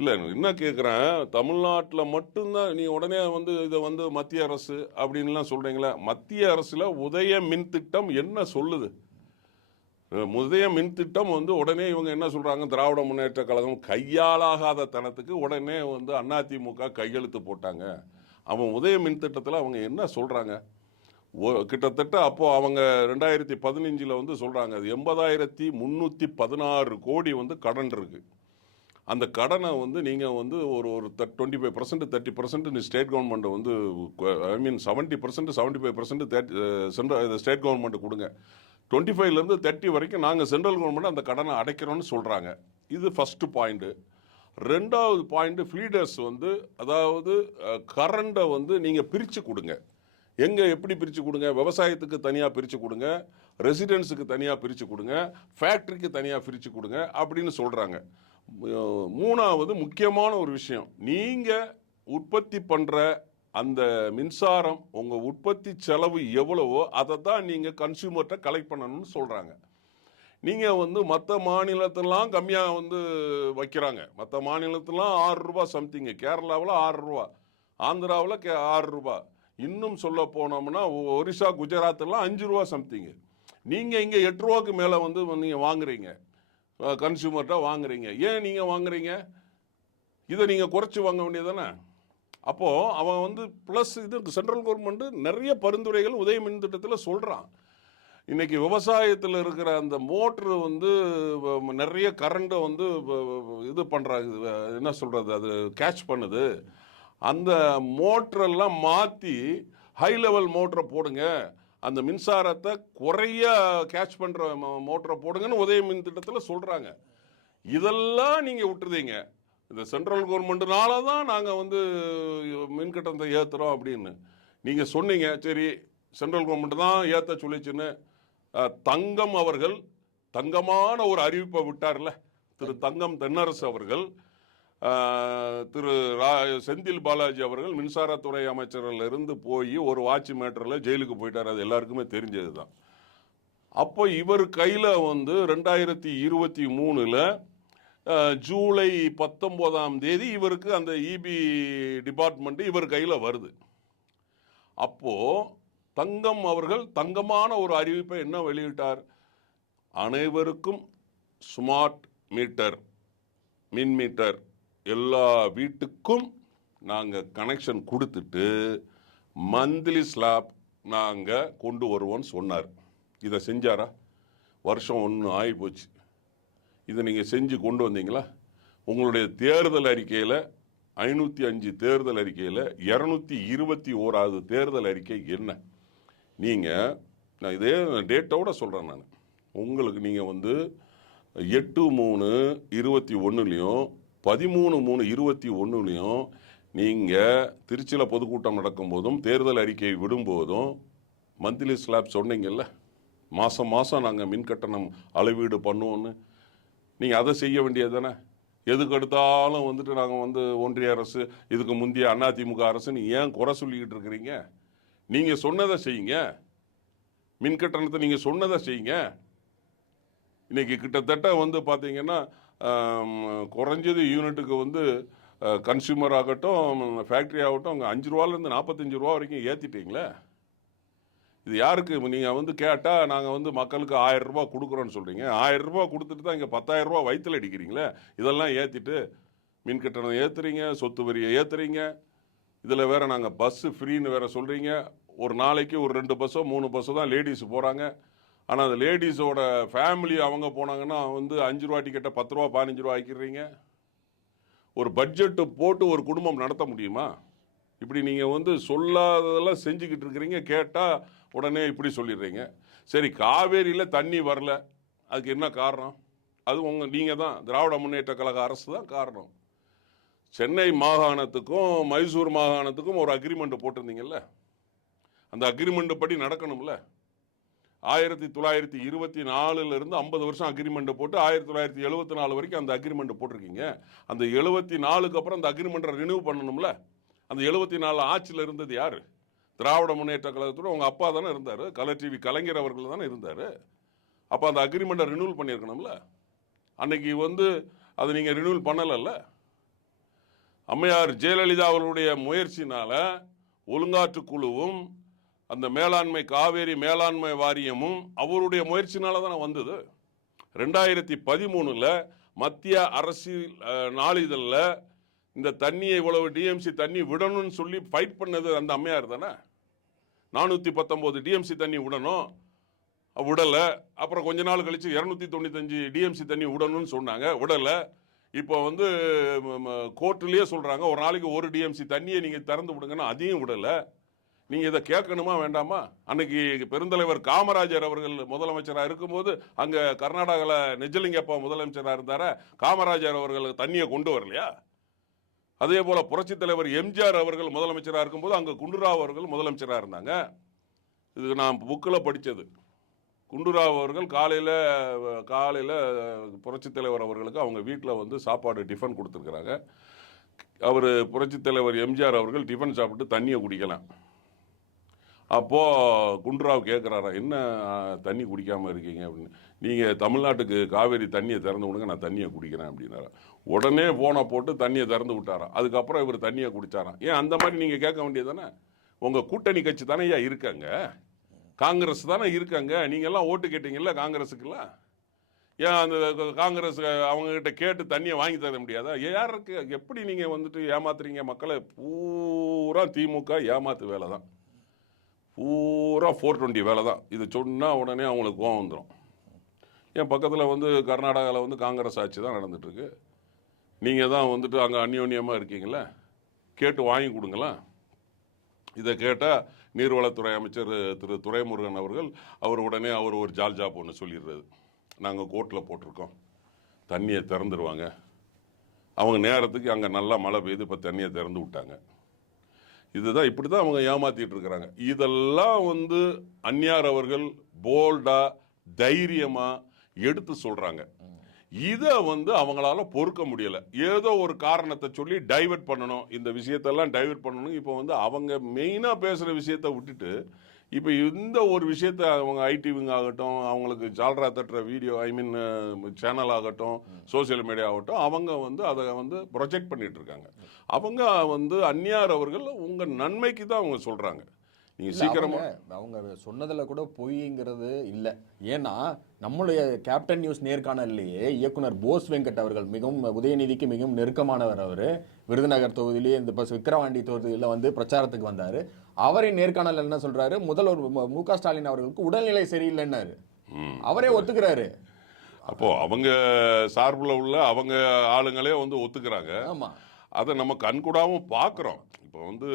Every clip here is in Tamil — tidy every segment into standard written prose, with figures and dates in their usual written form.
இல்லை என்ன கேட்குறேன், தமிழ்நாட்டில் மட்டும்தான் நீ உடனே வந்து இதை வந்து மத்திய அரசு அப்படின்லாம் சொல்கிறீங்களே, மத்திய அரசில் உதய மின் திட்டம் என்ன சொல்லுது? உதய மின் திட்டம் வந்து உடனே இவங்க என்ன சொல்கிறாங்க, திராவிட முன்னேற்ற கழகம் கையாளாகாத தனத்துக்கு உடனே வந்து அதிமுக கையெழுத்து போட்டாங்க. அவன் உதய மின் திட்டத்தில் அவங்க என்ன சொல்கிறாங்க? கிட்டத்தட்ட அப்போது அவங்க 2015 வந்து சொல்கிறாங்க, அது 80,316 கோடி வந்து கடன் இருக்குது. அந்த கடனை வந்து நீங்கள் வந்து ஒரு 25% 30% ஸ்டேட் கவர்மெண்ட் வந்து ஐ மீன் 70% 75% ஸ்டேட் கவர்மெண்ட் கொடுங்க, 25லேருந்து 30 வரைக்கும் நாங்கள் சென்ட்ரல் கவர்மெண்ட் அந்த கடனை அடைக்கிறோன்னு சொல்கிறாங்க. இது ஃபஸ்ட்டு பாயிண்ட்டு. ரெண்டாவது பாயிண்ட்டு, ஃபீடர்ஸ் வந்து அதாவது கரண்டை வந்து நீங்கள் பிரித்து கொடுங்க. எங்கே எப்படி பிரித்து கொடுங்க? விவசாயத்துக்கு தனியாக பிரித்து கொடுங்க, ரெசிடென்ஸுக்கு தனியாக பிரித்து கொடுங்க, ஃபேக்ட்ரிக்கு தனியாக பிரித்து கொடுங்க அப்படின்னு சொல்கிறாங்க. மூணாவது முக்கியமான ஒரு விஷயம், நீங்கள் உற்பத்தி பண்ணுற அந்த மின்சாரம் உங்கள் உற்பத்தி செலவு எவ்வளவோ அதை தான் நீங்கள் கன்சியூமர்கிட்ட கலெக்ட் பண்ணணும்னு சொல்கிறாங்க. நீங்கள் வந்து மற்ற மாநிலத்திலாம் கம்மியாக வந்து வைக்கிறாங்க. மற்ற மாநிலத்திலாம் 6 ரூபா சம்திங்கு, கேரளாவில் 6 ரூபா, ஆந்திராவில் 6 ரூபா, இன்னும் சொல்ல போனோம்னா ஒரிசா குஜராத்லாம் 5 ரூபா சம்திங்கு. நீங்கள் இங்கே 8 ரூபாய்க்கு மேலே வந்து நீங்கள் வாங்குறீங்க, கன்சியூமர்கிட்ட வாங்குறீங்க. ஏன் நீங்கள் வாங்குறீங்க? இதை நீங்கள் குறைச்சி வாங்க வேண்டியதானே? அப்போது அவன் வந்து ப்ளஸ் இது சென்ட்ரல் கவர்மெண்ட்டு நிறைய பரிந்துரைகள் உதய மின் திட்டத்தில் சொல்கிறான். இன்றைக்கி விவசாயத்தில் இருக்கிற அந்த மோட்ரு வந்து நிறைய கரண்ட்டை வந்து இது பண்ணுறாங்க, என்ன சொல்கிறது, அது கேட்ச் பண்ணுது. அந்த மோட்டரெல்லாம் மாற்றி ஹை லெவல் மோட்டரை போடுங்க, அந்த மின்சாரத்தை குறைய கேட்ச் பண்ணுற மோட்டரை போடுங்கன்னு உதய மின் திட்டத்தில் சொல்கிறாங்க. இதெல்லாம் நீங்கள் விட்டுருதீங்க. இந்த சென்ட்ரல் கவர்மெண்ட்டுனால தான் நாங்கள் வந்து மின் கட்டணத்தை ஏற்றுறோம் அப்படின்னு நீங்கள் சொன்னீங்க. சரி, சென்ட்ரல் கவர்மெண்ட் தான் ஏற்ற சொல்லிச்சுன்னு தங்கம் அவர்கள் தங்கமான ஒரு அறிவிப்பை விட்டார்ல, திரு தங்கம் தென்னரசு அவர்கள், திரு செந்தில் பாலாஜி அவர்கள் மின்சாரத்துறை அமைச்சரில் இருந்து போய் ஒரு வாட்ச் மேட்டரில் ஜெயிலுக்கு போயிட்டார். அது எல்லாருக்குமே தெரிஞ்சது தான். அப்போ இவர் கையில் வந்து 2023 ஜூலை 19 இவருக்கு அந்த இபி டிபார்ட்மெண்ட் இவர் கையில் வருது. அப்போது தங்கம் அவர்கள் தங்கமான ஒரு அறிவிப்பை என்ன வெளியிட்டார்? அனைவருக்கும் ஸ்மார்ட் மீட்டர், மின் மீட்டர், எல்லா வீட்டுக்கும் நாங்கள் கனெக்ஷன் கொடுத்துட்டு மந்த்லி ஸ்லாப் நாங்கள் கொண்டு வருவோன்னு சொன்னார். இதை செஞ்சாரா? வருஷம் 1 ஆகி போச்சு. இதை நீங்கள் செஞ்சு கொண்டு வந்தீங்களா? உங்களுடைய தேர்தல் அறிக்கையில் 505 தேர்தல் அறிக்கையில் 221வது தேர்தல் அறிக்கை என்ன? நீங்கள், நான் இதே டேட்டோட சொல்கிறேன், நான் உங்களுக்கு நீங்கள் வந்து 8/3/21 13/3/21 நீங்கள் திருச்சியில் பொதுக்கூட்டம் நடக்கும்போதும் தேர்தல் அறிக்கை விடும்போதும் மந்த்லி ஸ்லாப் சொன்னீங்கல்ல, மாதம் மாதம் நாங்கள் மின் கட்டணம் அளவீடு பண்ணுவோன்னு. நீங்கள் அதை செய்ய வேண்டியது தானே? எதுக்கு எடுத்தாலும் வந்துட்டு நாங்கள் வந்து ஒன்றிய அரசு, இதுக்கு முந்தைய அதிமுக அரசுன்னு ஏன் குறை சொல்லிக்கிட்டு இருக்கிறீங்க? நீங்கள் சொன்னதை செய்யுங்க, மின் கட்டணத்தை நீங்கள் சொன்னதை செய்யுங்க. இன்றைக்கி கிட்டத்தட்ட வந்து பார்த்தீங்கன்னா குறைஞ்சது யூனிட்டுக்கு வந்து கன்சியூமர் ஆகட்டும் ஃபேக்ட்ரி ஆகட்டும் அவங்க 5 ரூபாலேருந்து 45 ரூபா வரைக்கும் ஏற்றிட்டீங்களே. இது யாருக்கு? நீங்கள் வந்து கேட்டால் நாங்கள் வந்து மக்களுக்கு 1000 ரூபா கொடுக்குறோன்னு சொல்கிறீங்க. 1000 ரூபா கொடுத்துட்டு தான் இங்கே 10,000 ரூபா வயிற்றில் அடிக்கிறீங்களே. இதெல்லாம் ஏற்றிட்டு மின் கட்டணம் ஏற்றுறீங்க, சொத்து வரியை ஏற்றுறீங்க, இதில் வேறு நாங்கள் பஸ்ஸு ஃப்ரீன்னு வேறு சொல்கிறீங்க. ஒரு நாளைக்கு ஒரு 2 பஸ்ஸோ 3 பஸ்ஸோ தான் லேடிஸ் போகிறாங்க. ஆனால் அந்த லேடிஸோட ஃபேமிலி அவங்க போனாங்கன்னா வந்து 5 ரூபா டிக்கெட்டை 10 ரூபா 15 ரூபா ஆக்கிடுறீங்க. ஒரு பட்ஜெட்டு போட்டு ஒரு குடும்பம் நடத்த முடியுமா? இப்படி நீங்கள் வந்து சொல்லாததெல்லாம் செஞ்சுக்கிட்டு இருக்கிறீங்க. கேட்டால் உடனே இப்படி சொல்லிடுறீங்க. சரி, காவேரியில் தண்ணி வரல, அதுக்கு என்ன காரணம்? அது நீங்கள் தான், திராவிட முன்னேற்ற கழக அரசு தான் காரணம். சென்னை மாகாணத்துக்கும் மைசூர் மாகாணத்துக்கும் ஒரு அக்ரிமெண்ட் போட்டிருந்தீங்கல்ல, அந்த அக்ரிமெண்ட் படி நடக்கணும்ல. 1924 50 வருஷம் அக்ரிமெண்ட் போட்டு 1974 வரைக்கும் அந்த அக்ரிமெண்ட் போட்டிருக்கீங்க. அந்த 74க்கு அப்புறம் அந்த அக்ரிமெண்ட்டை ரினியூ பண்ணணும்ல. அந்த 74 ஆட்சியில் இருந்தது யார்? திராவிட முன்னேற்ற கழகத்தோட உங்கள் அப்பா தானே இருந்தார், கலர் டிவி கலைஞர் அவர்கள் தானே இருந்தார். அப்போ அந்த அக்ரிமெண்ட்டை ரினியூவல் பண்ணியிருக்கணும்ல. அன்னைக்கு வந்து அதை நீங்கள் ரினியூவல் பண்ணலைல்ல. அம்மையார் ஜெயலலிதா அவர்களுடைய முயற்சினால ஒழுங்காற்று குழுவும் அந்த மேலாண்மை காவேரி மேலாண்மை வாரியமும் அவருடைய முயற்சினால தானே வந்தது. 2013 மத்திய அரசியல் நாளிதழில் இந்த தண்ணியை இவ்வளவு டிஎம்சி தண்ணி விடணும்னு சொல்லி ஃபைட் பண்ணது அந்த அம்மையார் தானே. 419 டிஎம்சி தண்ணி விடணும், விடலை. அப்புறம் கொஞ்ச நாள் கழிச்சு 295 டிஎம்சி தண்ணி விடணும்னு சொன்னாங்க, விடலை. இப்போ வந்து கோர்ட்லேயே சொல்கிறாங்க ஒரு நாளைக்கு 1 டிஎம்சி தண்ணியை நீங்கள் திறந்து விடுங்கன்னா அதையும் விடலை. நீங்கள் இதை கேட்கணுமா வேண்டாமா? அன்னைக்கு பெருந்தலைவர் காமராஜர் அவர்கள் முதலமைச்சராக இருக்கும்போது அங்கே கர்நாடகாவில் நிஜலிங்கப்பா முதலமைச்சராக இருந்தார, காமராஜர் அவர்கள் தண்ணியை கொண்டு வரலையா? அதே போல் புரட்சித் தலைவர் எம்ஜிஆர் அவர்கள் முதலமைச்சராக இருக்கும்போது அங்கே குண்டுராவ் அவர்கள் முதலமைச்சராக இருந்தாங்க. இது நான் புக்கில் படித்தது. குண்டுராவ் அவர்கள் காலையில் புரட்சித் தலைவர் அவர்களுக்கு அவங்க வீட்டில் வந்து சாப்பாடு டிஃபன் கொடுத்துருக்குறாங்க. அவர் புரட்சித் தலைவர் எம்ஜிஆர் அவர்கள் டிஃபன் சாப்பிட்டு தண்ணியை குடிக்கலாம். அப்போது குண்டுராவ் கேட்குறாரா, என்ன தண்ணி குடிக்காமல் இருக்கீங்க அப்படின்னு. நீங்கள் தமிழ்நாட்டுக்கு காவேரி தண்ணியை திறந்து விடுங்க, நான் தண்ணியை குடிக்கிறேன் அப்படின்னாரா. உடனே ஃபோனை போட்டு தண்ணியை திறந்து விட்டாராம். அதுக்கப்புறம் இவர் தண்ணியை குடித்தாராம். ஏன் அந்த மாதிரி நீங்கள் கேட்க வேண்டியது தானே? உங்கள் கூட்டணி கட்சி தானே ஐயா இருக்காங்க, காங்கிரஸ் தானே இருக்காங்க. நீங்கள்லாம் ஓட்டு கேட்டீங்கல்ல காங்கிரஸுக்கெல்லாம். ஏன் அந்த காங்கிரஸ் அவங்ககிட்ட கேட்டு தண்ணியை வாங்கி தர முடியாதா? யாருக்கு எப்படி நீங்கள் வந்துட்டு ஏமாத்துறீங்க மக்களை? பூரா திமுக ஏமாத்து வேலை தான், பூரா 420 வேலை தான். இது சொன்னால் உடனே அவங்களுக்கு கோவம் வந்துடும். என் பக்கத்தில் வந்து கர்நாடகாவில் வந்து காங்கிரஸ் ஆட்சி தான் நடந்துட்டுருக்கு. நீங்கள் தான் வந்துட்டு அங்கே அந்யோன்யமாக இருக்கீங்களே, கேட்டு வாங்கி கொடுங்களேன். இதை கேட்டால் நீர்வளத்துறை அமைச்சர் திரு துரைமுருகன் அவர் உடனே ஒரு ஜாப் ஒன்று சொல்லிடுறது, நாங்கள் கோர்ட்டில் போட்டிருக்கோம், தண்ணியை திறந்துருவாங்க. அவங்க நேரத்துக்கு அங்கே நல்லா மழை பெய்து இப்போ தண்ணியை திறந்து விட்டாங்க. இதுதான், இப்படி தான் அவங்க ஏமாத்திட்டு இருக்கிறாங்க. இதெல்லாம் வந்து அந்நியார் அவர்கள் போல்டாக தைரியமாக எடுத்து சொல்கிறாங்க. இதை வந்து அவங்களால பொறுக்க முடியல. ஏதோ ஒரு காரணத்தை சொல்லி டைவர்ட் பண்ணணும், இந்த விஷயத்தெல்லாம் டைவர்ட் பண்ணணும். இப்போ வந்து அவங்க மெயினாக பேசுகிற விஷயத்தை விட்டுட்டு இப்போ இந்த ஒரு விஷயத்த அவங்க ஐடிவிங்க ஆகட்டும், அவங்களுக்கு ஜால்ரா தட்டுற வீடியோ சேனல் ஆகட்டும், சோசியல் மீடியா ஆகட்டும், அவங்க வந்து அதை வந்து ப்ரொஜெக்ட் பண்ணிட்டு இருக்காங்க. அவங்க வந்து அந்நியார் அவர்கள் உங்கள் நன்மைக்கு தான் அவங்க சொல்கிறாங்க. நீங்கள் சீக்கிரமாக அவங்க சொன்னதில் கூட பொய்ங்கிறது இல்லை. ஏன்னா நம்மளுடைய கேப்டன் நியூஸ் நேர்காணல்லையே இயக்குனர் போஸ் வெங்கட் அவர்கள் மிகவும் உதயநிதிக்கு மிகவும் நெருக்கமானவர். அவர் விருதுநகர் தொகுதியிலேயே இந்த விக்கிரவாண்டி தொகுதியில் வந்து பிரச்சாரத்துக்கு வந்தார். அவரின் நேர்காணல் என்ன சொல்றாரு, முதல்வர் மு.க. ஸ்டாலின் அவர்களுக்கு உடல்நிலை சரியில்லைன்னாரு. அவரே ஒத்துக்கிறாரு. அப்போ அவங்க சார்பில் உள்ள அவங்க ஆளுங்களே வந்து ஒத்துக்கிறாங்க. ஆமா, அதை நம்ம கண்கூடாவும் பார்க்குறோம். இப்போ வந்து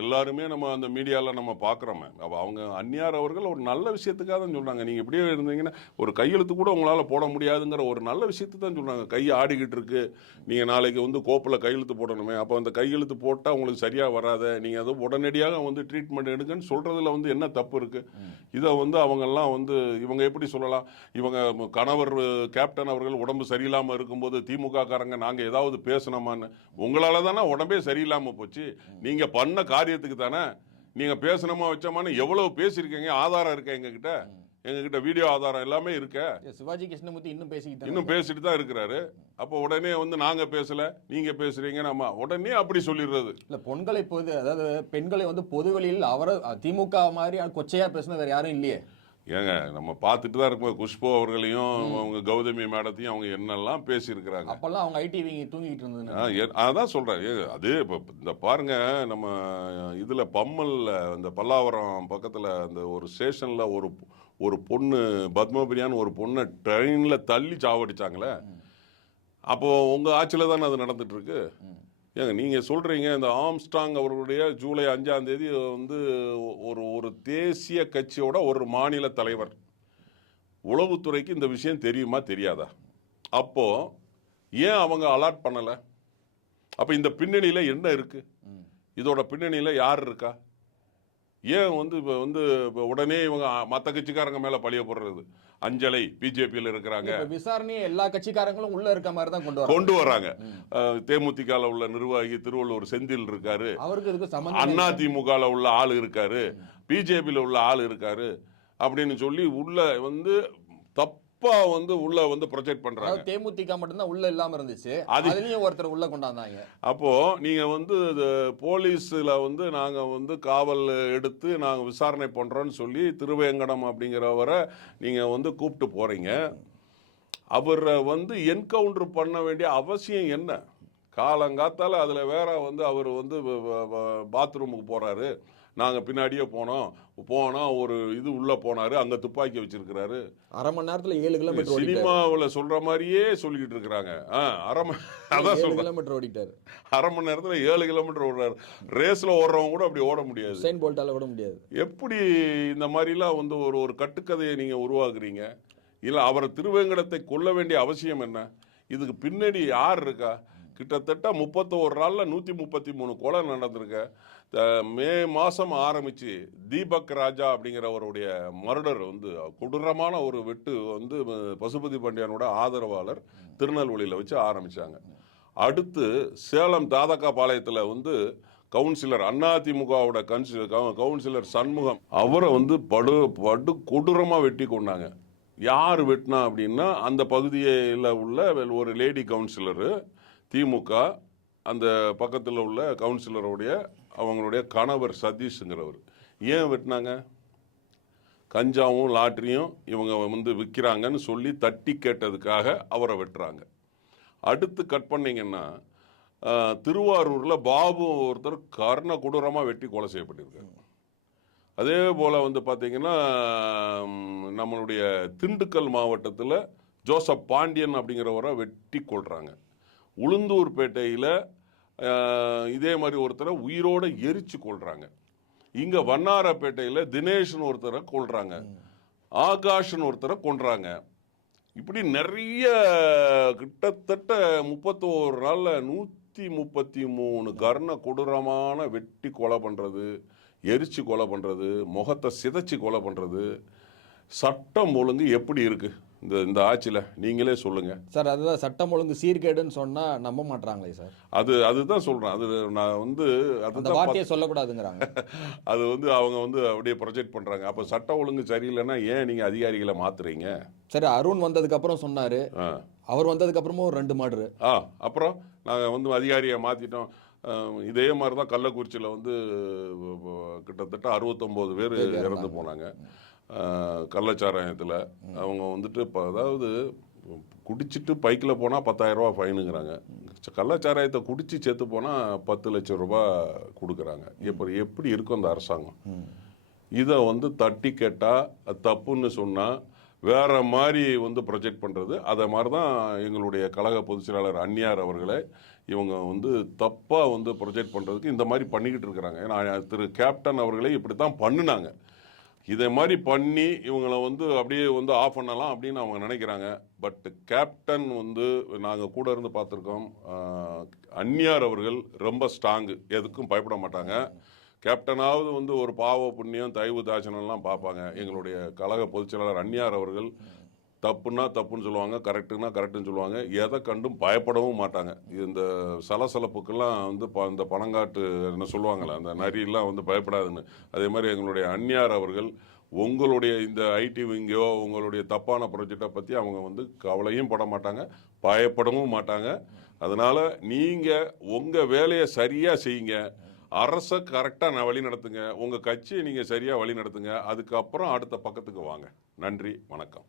எல்லாருமே நம்ம அந்த மீடியாவில் நம்ம பார்க்குறோமே. அப்போ அவங்க அந்நியார் அவர்கள் ஒரு நல்ல விஷயத்துக்காக தான் சொல்கிறாங்க. நீங்கள் இப்படியே இருந்தீங்கன்னா ஒரு கையெழுத்து கூட உங்களால் போட முடியாதுங்கிற ஒரு நல்ல விஷயத்தை தான் சொல்கிறாங்க. கை ஆடிக்கிட்டு இருக்கு, நீங்கள் நாளைக்கு வந்து கோப்பில் கையெழுத்து போடணுமே, அப்போ அந்த கையெழுத்து போட்டால் உங்களுக்கு சரியாக வராத, நீங்கள் அதை உடனடியாக வந்து ட்ரீட்மெண்ட் எடுங்கன்னு சொல்கிறதுல வந்து என்ன தப்பு இருக்குது? இதை வந்து அவங்கெல்லாம் வந்து இவங்க எப்படி சொல்லலாம்? இவங்க கணவர் கேப்டன் அவர்கள் உடம்பு சரியில்லாமல் இருக்கும்போது திமுக காரங்க நாங்கள் ஏதாவது பேசணுமான்னு, உங்களால தானே உடம்பே சரியில்லாமல் போச்சு. நீங்க பண்ண காரியத்துக்கு தானே நீங்க பேசணுமா வச்சோமான்னு எவ்வளவு பேசியிருக்கீங்க. ஆதாரம் இருக்க எங்ககிட்ட வீடியோ ஆதாரம் எல்லாமே இருக்க. சிவாஜி கிருஷ்ணமூர்த்தி இன்னும் பேசிட்டு தான் இருக்கிறாரு. அப்போ உடனே வந்து நாங்க பேசல நீங்க பேசுறீங்க, நம்ம உடனே அப்படி சொல்லிடுறது இல்ல. பெண்களை அதாவது பெண்களை வந்து பொதுவெளியில் திமுக மாதிரி கொச்சையா பேசின வேற யாரும் இல்லையே. ஏங்க நம்ம பார்த்துட்டு தான் இருக்கோம். குஷ்பு அவர்களையும் அவங்க கௌதமி மேடத்தையும் அவங்க என்னெல்லாம் பேசியிருக்கிறாங்க. அப்பெல்லாம் அவங்க ஐடிவி தூங்கிட்டு இருந்தது. அதான் சொல்றேன். அது இப்போ இந்த பாருங்க, நம்ம இதுல பம்மல்ல இந்த பல்லாவரம் பக்கத்துல அந்த ஒரு ஸ்டேஷன்ல ஒரு பொண்ணு பத்மபிரியான்னு ஒரு பொண்ணை ட்ரெயின்ல தள்ளி சாவடிச்சாங்களே, அப்போ உங்க ஆட்சியில தானே அது நடந்துட்டு இருக்கு. ஏங்க நீங்கள் சொல்கிறீங்க இந்த ஆம்ஸ்ட்ராங் அவர்களுடைய ஜூலை 5ஆம் தேதி வந்து ஒரு தேசிய கட்சியோட ஒரு மாநில தலைவர், உளவுத்துறைக்கு இந்த விஷயம் தெரியுமா தெரியாதா? அப்போது ஏன் அவங்க அலாட் பண்ணலை? அப்போ இந்த பின்னணியில் என்ன இருக்குது? இதோட பின்னணியில் யார் இருக்கா? ஏன் வந்து இப்போ வந்து உடனே இவங்க மற்ற கட்சிக்காரங்க மேலே பழிய போடுறது? அஞ்சலை பிஜேபியில் இருக்கிறாங்க, விசாரணையை எல்லா கட்சிக்காரங்களும் உள்ள இருக்க மாதிரி தான் கொண்டு வராங்க. தேமுதிகல உள்ள நிர்வாகி திருவள்ளூர் செந்தில் இருக்காரு, அவருக்கு அதிமுக உள்ள ஆள் இருக்காரு, பிஜேபியில் உள்ள ஆள் இருக்காரு அப்படின்னு சொல்லி உள்ள வந்து வந்து உள்ள வந்து ப்ரொஜெக்ட் பண்றாங்க. தேமுதிக மட்டும்தான் உள்ள இல்லாம இருந்துச்சு, அது அதுலயும் ஒருத்தர் உள்ள கொண்டாந்தாங்க. அப்போ நீங்க வந்து போலீஸ்ல வந்து நாங்க வந்து காவல் எடுத்து நாங்க விசாரணை பண்றோம்னு சொல்லி திருவேங்கடம் அப்படிங்கிறவரை நீங்க வந்து கூப்பிட்டு போறீங்க. அவரை வந்து என்கவுண்டர் பண்ண வேண்டிய அவசியம் என்ன? காலங்காத்தால அதுல வேற வந்து அவர் வந்து பாத்ரூமுக்கு போறாரு, நாங்க பின்னாடியே போனா ஒரு இது உள்ள போனாரு, அங்க துப்பாக்கி வச்சிருக்கிறாரு. அரை மணி நேரத்துல 7 கிலோமீட்டர் சினிமாவில் சொல்ற மாதிரியே சொல்லிக்கிட்டு இருக்கிறாங்க. அதான் 7 கிலோமீட்டர் ஓடிட்டாரு. அரை மணி நேரத்துல 7 கிலோமீட்டர் ஓடுறாரு. ரேஸ்ல ஓடுறவங்க கூட அப்படி ஓட முடியாது. உசைன் போல்ட்டால ஓட முடியாது. எப்படி இந்த மாதிரிலாம் வந்து ஒரு கட்டுக்கதையை நீங்க உருவாக்குறீங்க? இல்ல அவரை திருவேங்கடத்தை கொல்ல வேண்டிய அவசியம் என்ன? இதுக்கு பின்னாடி யார் இருக்கா? கிட்டத்தட்ட 31 நாள்ல 133 கொலை நடந்திருக்க. மே மாசம் ஆரம்பிச்சு தீபக் ராஜா அப்படிங்கிறவருடைய மர்டர் வந்து கொடூரமான ஒரு வெட்டு வந்து பசுபதி பாண்டியனோட ஆதரவாளர் திருநெல்வேலியில் வச்சு ஆரம்பிச்சாங்க. அடுத்து சேலம் தாதகா பாளையத்தில் வந்து கவுன்சிலர் அதிமுகவோட கவுன்சிலர் சண்முகம் அவரை வந்து படு கொடூரமாக வெட்டி கொண்டாங்க. யார் வெட்டினா அப்படின்னா அந்த பகுதியில் உள்ள ஒரு லேடி கவுன்சிலரு, திமுக அந்த பக்கத்தில் உள்ள கவுன்சிலருடைய அவங்களுடைய கணவர் சதீஷுங்கிறவர். ஏன் வெட்டினாங்க? கஞ்சாவும் லாட்டரியும் இவங்க வந்து விற்கிறாங்கன்னு சொல்லி தட்டி கேட்டதுக்காக அவரை வெட்டுறாங்க. அடுத்து கட் பண்ணிங்கன்னா திருவாரூரில் பாபு ஒருத்தர் கர்ண கொடூரமாக வெட்டி கொலை செய்யப்பட்டிருக்காரு. அதே போல் வந்து பார்த்திங்கன்னா நம்மளுடைய திண்டுக்கல் மாவட்டத்தில் ஜோசப் பாண்டியன் அப்படிங்கிறவரை வெட்டி கொள்கிறாங்க. உளுந்தூர்பேட்டையில் இதே மாதிரி ஒருத்தரை உயிரோடு எரிச்சு கொள்கிறாங்க. இங்கே வண்ணாரப்பேட்டையில் தினேஷ்னு ஒருத்தரை கொள்கிறாங்க, ஆகாஷ்னு ஒருத்தரை கொன்றாங்க. இப்படி நிறைய கிட்டத்தட்ட 31 நாளில் 133 கர்ண கொடூரமான வெட்டி கொலை பண்ணுறது, எரிச்சு கொலை பண்ணுறது, முகத்தை சிதைச்சி கொலை பண்ணுறது. சட்டம் ஒழுங்கு எப்படி இருக்கு இந்த ஆட்சியில்? நீங்களே சொல்லுங்க சார். அதுதான் சட்டம் ஒழுங்கு சீர்கேடுன்னு சொன்னா நம்ப மாட்டாங்களே சார். அதுதான் சொல்றேன். அது நான் வந்து அந்த வார்த்தையை சொல்லக்கூடாதுங்கிறாங்க. அது வந்து அவங்க வந்து அப்படியே ப்ரொஜெக்ட் பண்றாங்க. அப்போ சட்டம் ஒழுங்கு சரியில்லைன்னா ஏன் நீங்க அதிகாரிகளை மாத்துறீங்க? சரி, அருண் வந்ததுக்கு அப்புறம் சொன்னாரு, அவர் வந்ததுக்கு அப்புறமும் ஒரு 2 மர்டர். அப்புறம் நாங்கள் வந்து அதிகாரியை மாத்திட்டோம். இதே மாதிரி தான் கள்ளக்குறிச்சியில் வந்து கிட்டத்தட்ட 69 பேர் இறந்து போனாங்க கள்ளச்சாராயத்தில். அவங்க வந்துட்டு அதாவது குடிச்சிட்டு பைக்கில் போனால் 10,000 ரூபா ஃபைனுங்கிறாங்க. கள்ளச்சாராயத்தை குடிச்சு செத்து போனால் 10 லட்சம் ரூபாய் கொடுக்குறாங்க. எப்படி இருக்கும் அந்த அரசாங்கம்? இதை வந்து தட்டி கேட்டால் தப்புன்னு சொன்னால் வேற மாதிரி வந்து ப்ரொஜெக்ட் பண்ணுறது. அதை மாதிரி தான் எங்களுடைய கழக பொதுச் செயலாளர் அந்நியார் அவர்களை இவங்க வந்து தப்பாக வந்து ப்ரொஜெக்ட் பண்ணுறதுக்கு இந்த மாதிரி பண்ணிக்கிட்டு இருக்கிறாங்க. ஏன்னா திரு கேப்டன் அவர்களே இப்படி தான் பண்ணினாங்க. இதை மாதிரி பண்ணி இவங்களை வந்து அப்படியே வந்து ஆஃப் பண்ணலாம் அப்படின்னு அவங்க நினைக்கிறாங்க. பட் கேப்டன் வந்து நாங்கள் கூட இருந்து பார்த்துருக்கோம். அந்நியார் அவர்கள் ரொம்ப ஸ்ட்ராங்கு, எதுக்கும் பயப்பட மாட்டாங்க. கேப்டனாவது வந்து ஒரு பாவ புண்ணியம் தயவு தாட்சணம்லாம் பார்ப்பாங்க. எங்களுடைய கழக பொதுச்செயலாளர் அந்நியார் அவர்கள் தப்புன்னா தப்புன்னு சொல்லுவாங்க, கரெக்டுன்னா கரெக்டுன்னு சொல்லுவாங்க. எதை கண்டும் பயப்படவும் மாட்டாங்க. இந்த சலசலப்புக்கெல்லாம் வந்து இந்த பணங்காட்டு என்ன சொல்லுவாங்கள்ல, அந்த நரியெல்லாம் வந்து பயப்படாதுன்னு. அதே மாதிரி எங்களுடைய அந்நியார் அவர்கள் உங்களுடைய இந்த ஐடி விங்கோ உங்களுடைய தப்பான ப்ராஜெக்டை பற்றி அவங்க வந்து கவலையும் பட மாட்டாங்க, பயப்படவும் மாட்டாங்க. அதனால் நீங்கள் உங்கள் வேலையை சரியாக செய்யுங்க. அரசை கரெக்டாக வழி நடத்துங்க. உங்கள் கட்சியை நீங்கள் சரியாக வழி நடத்துங்க. அதுக்கப்புறம் அடுத்த பக்கத்துக்கு வாங்க. நன்றி, வணக்கம்.